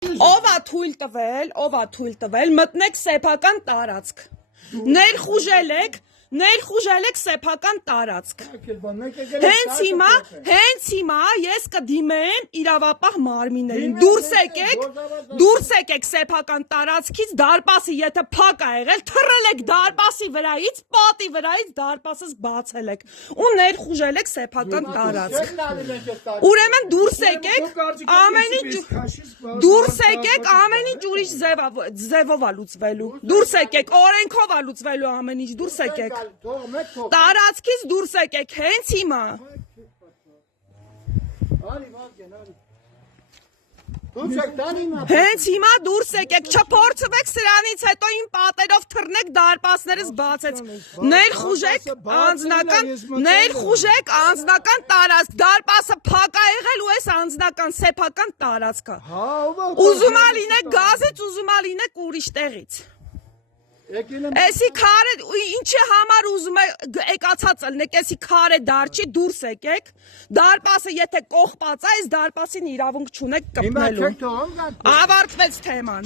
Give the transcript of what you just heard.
Ով է թույլ տվել մտնեք սեփական տարածք։ Ներխուժել եք սեփական տարածք։ Հենց հիմա ես կդիմեմ իրավապահ մարմիններին։ Դուրս եկեք սեփական տարածքից, դարպասի եթե փակ ա եղել, թռել եք դարպասի վրայից, պատի վրայից դարպասս բացել եք ու ներխուժել եք սեփական տարածք։ Ուրեմն դուրս եկեք, ամեն ինչ ուրիշ ձևով ա լուծվելու։ Դուրս եկեք, օրենքով ա լուծվելու ամեն ինչ, դուրս եկեք։ Տարածքից դուրս եկեք հենց հիմա։ Հենց հիմա դուրս եկեք, չփորձվեք սրանից հետո իմ պատերով թռնեք դարպասներս բացեց։ Ներխուժեք անձնական տարածք, դարպասը փակ ա եղել ու այս անձնական սեփական տարածքը։ Ուզում ա լինեք գազից, ուզում ա լինեք ուրիշ տեղից։ Էսի քարե ինչի համար ուզում եք ացած ելնեք, էսի քարե դարչի դուրս եկեք, դարպասը եթե կողպած է, այս դարպասին իրավունք չունեք կպնելու։ Ավարտվեց թեման։